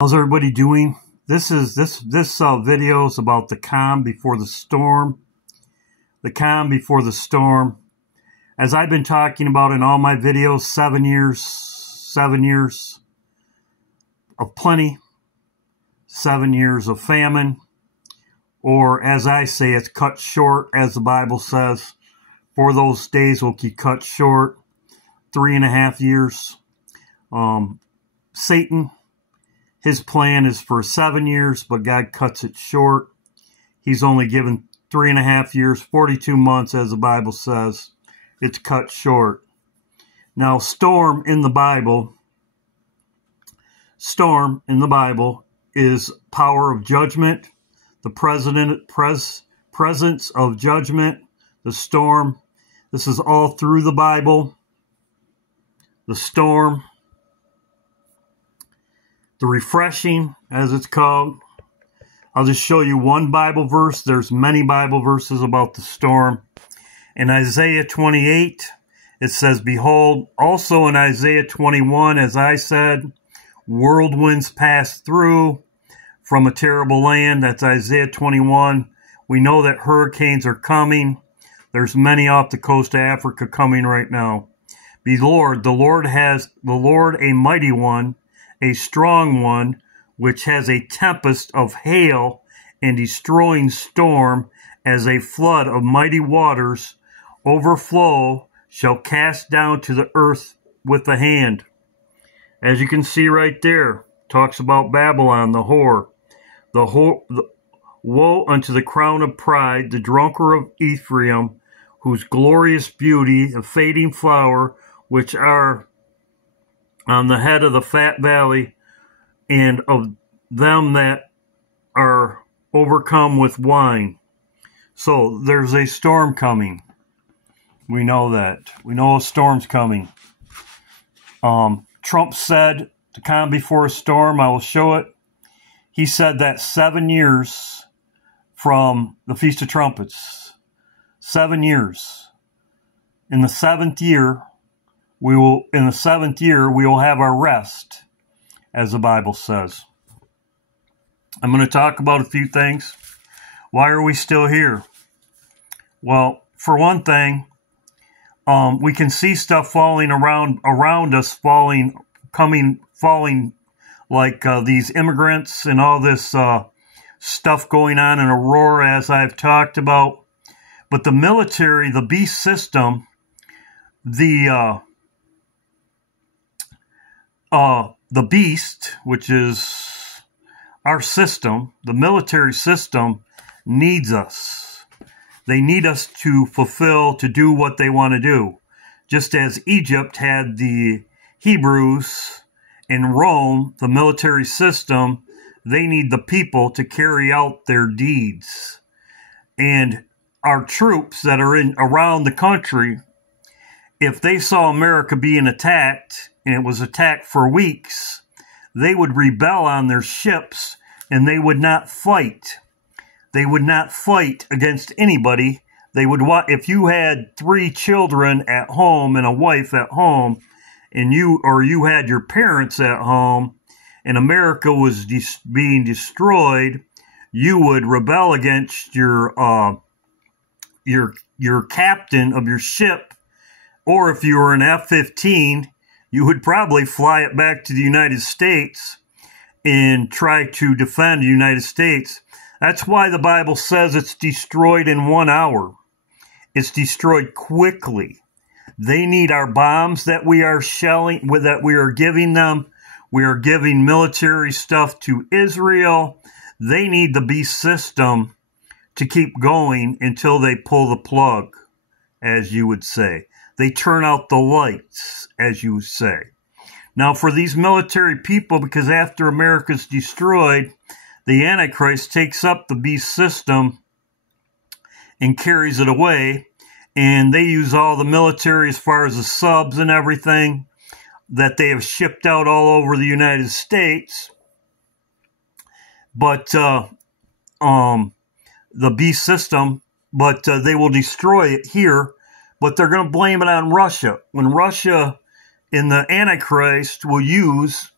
How's everybody doing? This video is about the calm before the storm. The calm before the storm. As I've been talking about in all my videos, 7 years of plenty, 7 years of famine, or as I say, it's cut short, as the Bible says. For those days will be cut short. 3.5 years. Satan, his plan is for 7 years, but God cuts it short. He's only given 3.5 years, 42 months, as the Bible says. It's cut short. Now, storm in the Bible is power of judgment, the presence of judgment, the storm. This is all through the Bible. The storm, the refreshing, as it's called. I'll just show you one Bible verse. There's many Bible verses about the storm. In Isaiah 28, it says, "Behold," also in Isaiah 21, as I said, "whirlwinds pass through from a terrible land." That's Isaiah 21. We know that hurricanes are coming. There's many off the coast of Africa coming right now. The Lord a mighty one, a strong one, which has a tempest of hail and destroying storm, as a flood of mighty waters overflow, shall cast down to the earth with the hand. As you can see right there, talks about Babylon, the whore. Woe unto the crown of pride, the drunkard of Ephraim, whose glorious beauty, a fading flower, which are on the head of the fat valley, and of them that are overcome with wine. So there's a storm coming. We know that. We know a storm's coming. Trump said to calm before a storm. I will show it. He said that 7 years from the Feast of Trumpets. 7 years. In the seventh year, we will have our rest, as the Bible says. I'm going to talk about a few things. Why are we still here? Well, for one thing, we can see stuff falling around us, falling like these immigrants and all this stuff going on in Aurora, as I've talked about. But the military, the beast system, the beast, which is our system, the military system, needs us. They need us to do what they want to do. Just as Egypt had the Hebrews, in Rome, the military system, they need the people to carry out their deeds. And our troops that are around the country, if they saw America being attacked, and it was attacked for weeks, they would rebel on their ships, and they would not fight. They would not fight against anybody. They would if you had 3 children at home and a wife at home, and you had your parents at home, and America was being destroyed, you would rebel against your captain of your ship, or if you were an F-15, you would probably fly it back to the United States and try to defend the United States. That's why the Bible says it's destroyed in 1 hour. It's destroyed quickly. They need our bombs that we are shelling, that we are giving them. We are giving military stuff to Israel. They need the beast system to keep going until they pull the plug, as you would say. They turn out the lights, as you say. Now, for these military people, because after America's destroyed, the Antichrist takes up the beast system and carries it away, and they use all the military as far as the subs and everything that they have shipped out all over the United States. But the beast system, but they will destroy it here. But they're going to blame it on Russia. When Russia in the Antichrist will use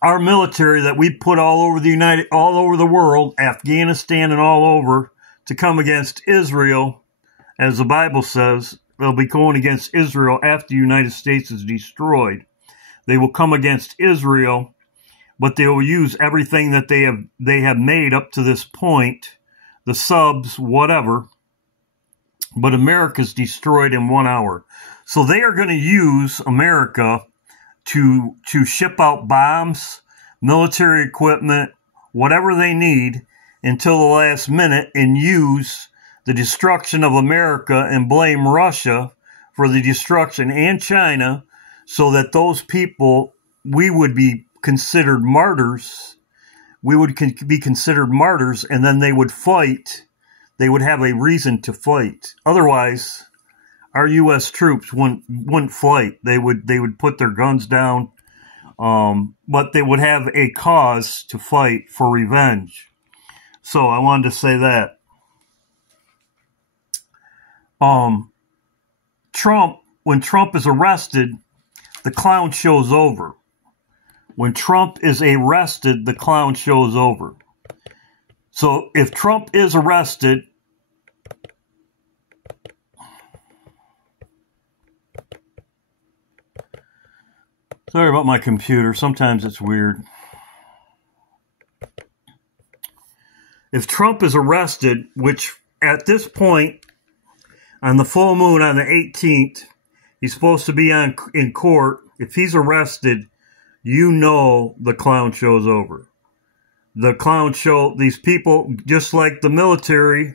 our military that we put all over the world, Afghanistan and all over, to come against Israel, as the Bible says, they'll be going against Israel after the United States is destroyed. They will come against Israel, but they will use everything that they have made up to this point, the subs, whatever. But America's destroyed in 1 hour. So they are going to use America to ship out bombs, military equipment, whatever they need until the last minute, and use the destruction of America and blame Russia for the destruction, and China, so that those people, we would be considered martyrs. We would be considered martyrs, and then they would fight. They would have a reason to fight. Otherwise, our U.S. troops wouldn't fight. They would put their guns down, but they would have a cause to fight for revenge. So I wanted to say that. When Trump is arrested, the clown show's over. When Trump is arrested, the clown show's over. So if Trump is arrested, sorry about my computer, sometimes it's weird. If Trump is arrested, which at this point, on the full moon on the 18th, he's supposed to be in court. If he's arrested, you know the clown show's over. The clown show, these people, just like the military,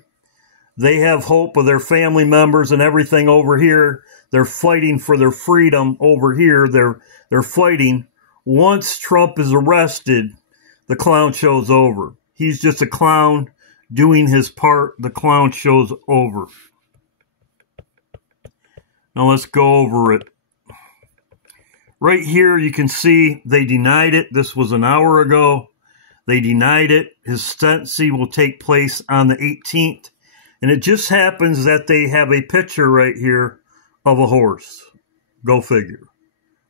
they have hope of their family members and everything over here. They're fighting for their freedom over here. They're fighting. Once Trump is arrested, the clown show's over. He's just a clown doing his part. The clown show's over. Now let's go over it. Right here you can see they denied it. This was an hour ago. They denied it. His sentencing will take place on the 18th. And it just happens that they have a picture right here of a horse. Go figure.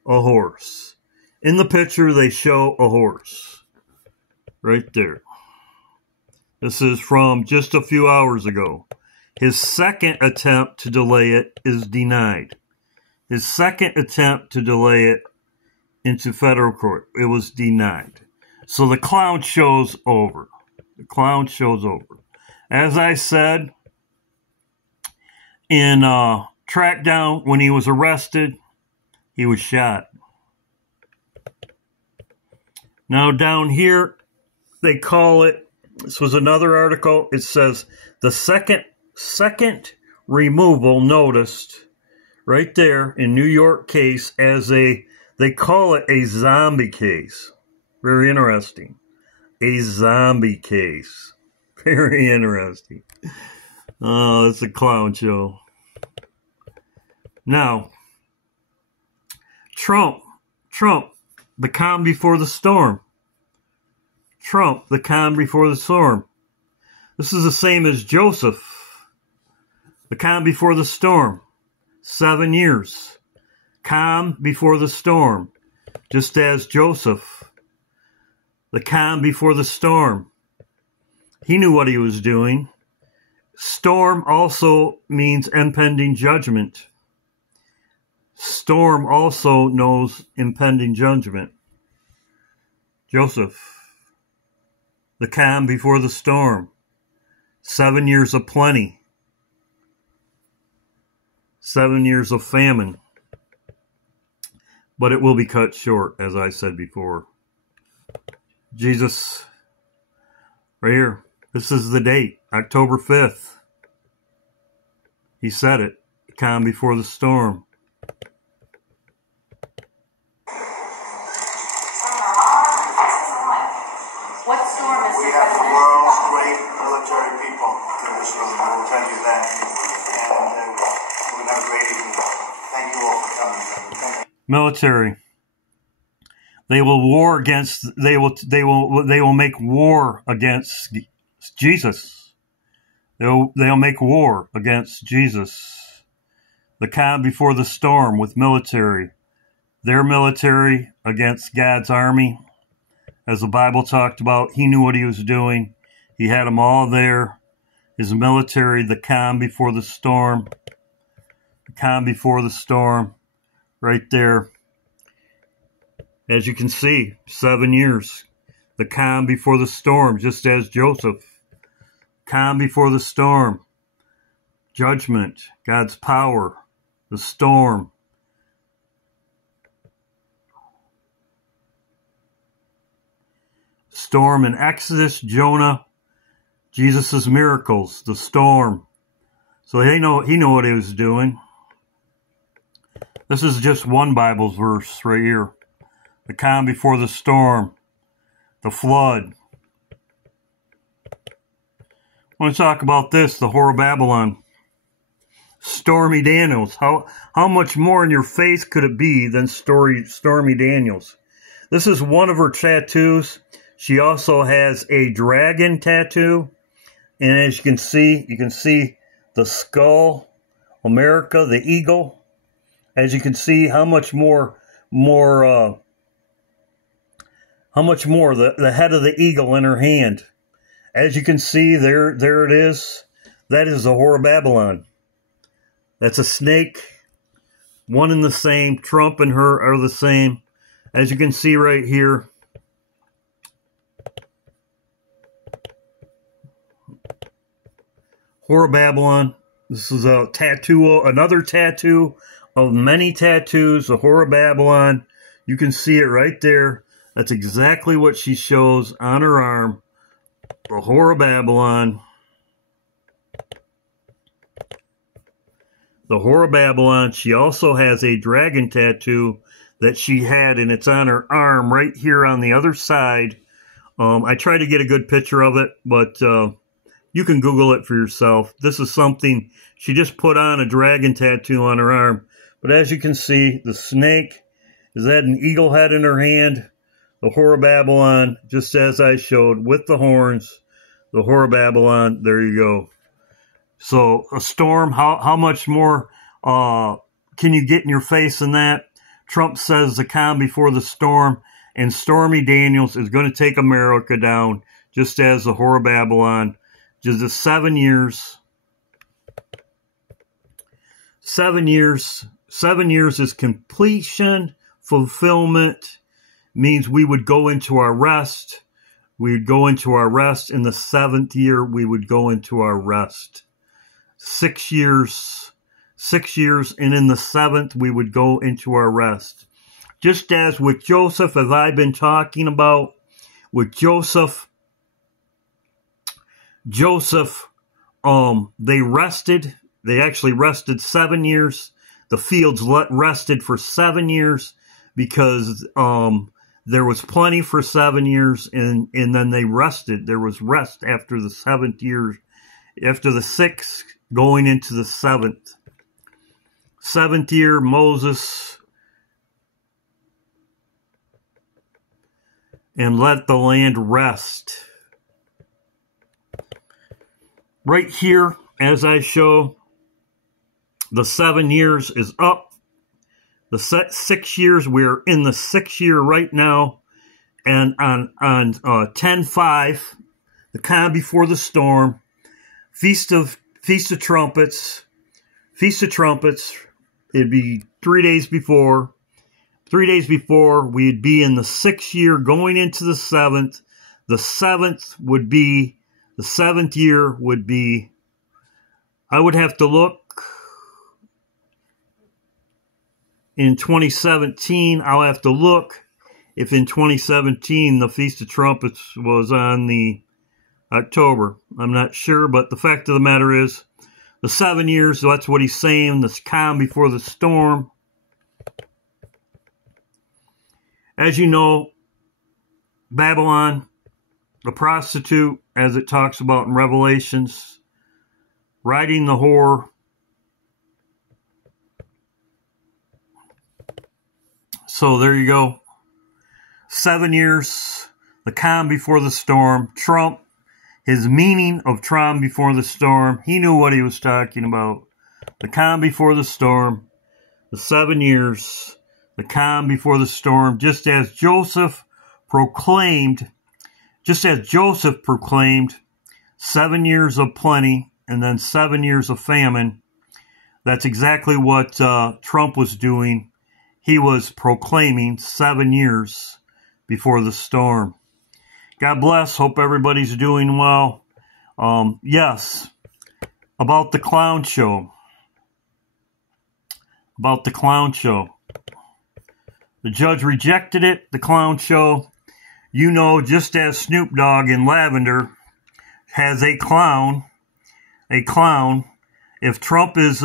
A horse. In the picture they show a horse. Right there. This is from just a few hours ago. His second attempt to delay it is denied. His second attempt to delay it into federal court, it was denied. So the clown show's over. The clown show's over. As I said, in Trackdown, when he was arrested, he was shot. Now down here, they call it, this was another article, it says, the second removal noticed right there in New York case as they call it a zombie case. Very interesting. A zombie case. Very interesting. Oh, it's a clown show. Now, Trump, the calm before the storm. Trump, the calm before the storm. This is the same as Joseph. The calm before the storm. 7 years. Calm before the storm. Just as Joseph. The calm before the storm. He knew what he was doing. Storm also means impending judgment. Storm also knows impending judgment. Joseph. The calm before the storm. 7 years of plenty. 7 years of famine. But it will be cut short, as I said before. Jesus, right here, this is the date, October 5th. He said it, calm before the storm. What storm is it? We have the world's great military people in this room, I will tell you that. And we're going to have a great evening. Thank you all for coming. Military. They will war against. They will make war against Jesus. They'll make war against Jesus. The calm before the storm with military. Their military against God's army. as the Bible talked about. He knew what he was doing. He had them all there. His military, the calm before the storm. The calm before the storm. Right there. As you can see, 7 years. The calm before the storm, just as Joseph. Calm before the storm. Judgment, God's power, the storm. Storm in Exodus, Jonah, Jesus' miracles, the storm. So he knew what he was doing. This is just one Bible verse right here. The calm before the storm, the flood. I want to talk about this, the Whore of Babylon. Stormy Daniels. How much more in your face could it be than Stormy Daniels? This is one of her tattoos. She also has a dragon tattoo. And as you can see the skull, America, the eagle. As you can see, how much more the head of the eagle in her hand. As you can see, there it is. That is the Whore of Babylon. That's a snake. One and the same. Trump and her are the same. As you can see right here. Whore of Babylon. This is a tattoo, another tattoo of many tattoos. The Whore of Babylon. You can see it right there. That's exactly what she shows on her arm. The Whore of Babylon. The Whore of Babylon. She also has a dragon tattoo that she had, and it's on her arm right here on the other side. I tried to get a good picture of it, but you can Google it for yourself. This is something she just put on, a dragon tattoo on her arm. But as you can see, the snake is that an eagle head in her hand. The Whore of Babylon, just as I showed, with the horns. The Whore of Babylon, there you go. So, a storm, how much more can you get in your face than that? Trump says the calm before the storm, and Stormy Daniels is going to take America down, just as the Whore of Babylon. Just the 7 years. 7 years. 7 years is completion, fulfillment. Means we would go into our rest. We would go into our rest. In the 7th year, we would go into our rest. 6 years. 6 years, and in the 7th, we would go into our rest. Just as with Joseph, as I've been talking about, with Joseph, they rested. They actually rested 7 years. The fields rested for 7 years because there was plenty for 7 years, and then they rested. There was rest after the 7th year, after the 6th, going into the 7th. 7th year, Moses, and let the land rest. Right here, as I show, the 7 years is up. The 6 years, we're in the 6th year right now. And on 10/5, the calm before the storm, Feast of Trumpets, it'd be 3 days before. 3 days before, we'd be in the 6th year going into the 7th. The 7th would be, the 7th year would be, I would have to look. In 2017, I'll have to look if in 2017 the Feast of Trumpets was on the October. I'm not sure, but the fact of the matter is, the 7 years, so that's what he's saying, the calm before the storm. As you know, Babylon, the prostitute, as it talks about in Revelations, riding the whore. So there you go. 7 years, the calm before the storm. Trump, his meaning of calm before the storm, he knew what he was talking about. The calm before the storm, the 7 years, the calm before the storm, just as Joseph proclaimed, just as Joseph proclaimed 7 years of plenty and then 7 years of famine. That's exactly what Trump was doing. He was proclaiming 7 years before the storm. God bless. Hope everybody's doing well. Yes, about the clown show. About the clown show. The judge rejected it, the clown show. You know, just as Snoop Dogg in Lavender has a clown, if Trump is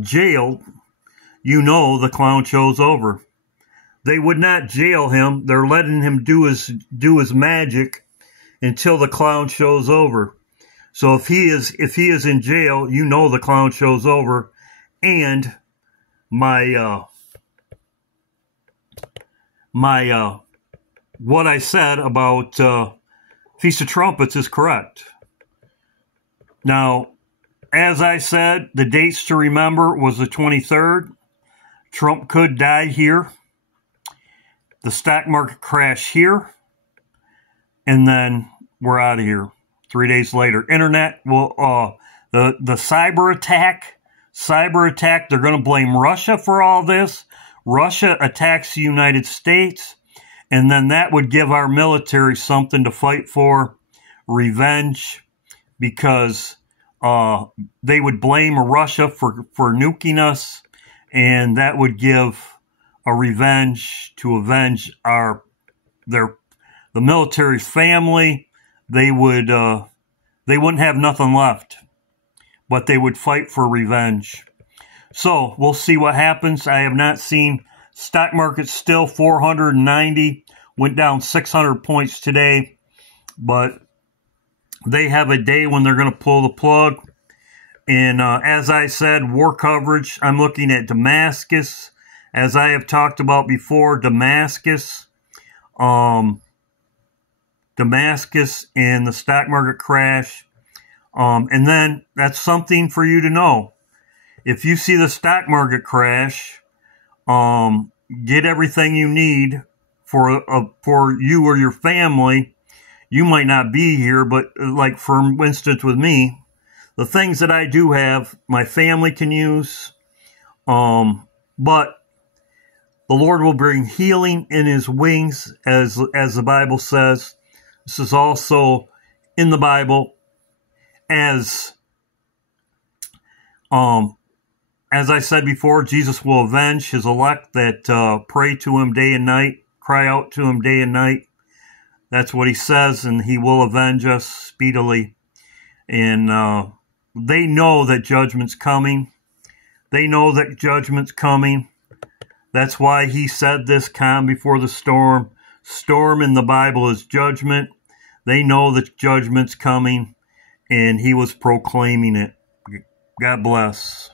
jailed, you know the clown show's over. They would not jail him. They're letting him do his magic until the clown show's over. So if he is in jail, you know the clown show's over. And my what I said about Feast of Trumpets is correct. Now, as I said, the dates to remember was the 23rd. Trump could die here. The stock market crash here. And then we're out of here 3 days later. Internet will, the cyber attack, they're going to blame Russia for all this. Russia attacks the United States. And then that would give our military something to fight for. Revenge. Because they would blame Russia for nuking us, and that would give a revenge to avenge the military's family. They wouldn't have nothing left, but they would fight for revenge. So we'll see what happens. I have not seen stock market still 490, went down 600 points today, but they have a day when they're going to pull the plug. And as I said, war coverage, I'm looking at Damascus. As I have talked about before, Damascus and the stock market crash. And then that's something for you to know. If you see the stock market crash, get everything you need for you or your family. You might not be here, but like for instance with me, the things that I do have, my family can use. But the Lord will bring healing in his wings, as the Bible says. This is also in the Bible as I said before, Jesus will avenge his elect that pray to him day and night, cry out to him day and night. That's what he says, and he will avenge us speedily. And they know that judgment's coming. They know that judgment's coming. That's why he said this, calm before the storm. Storm in the Bible is judgment. They know that judgment's coming, and he was proclaiming it. God bless.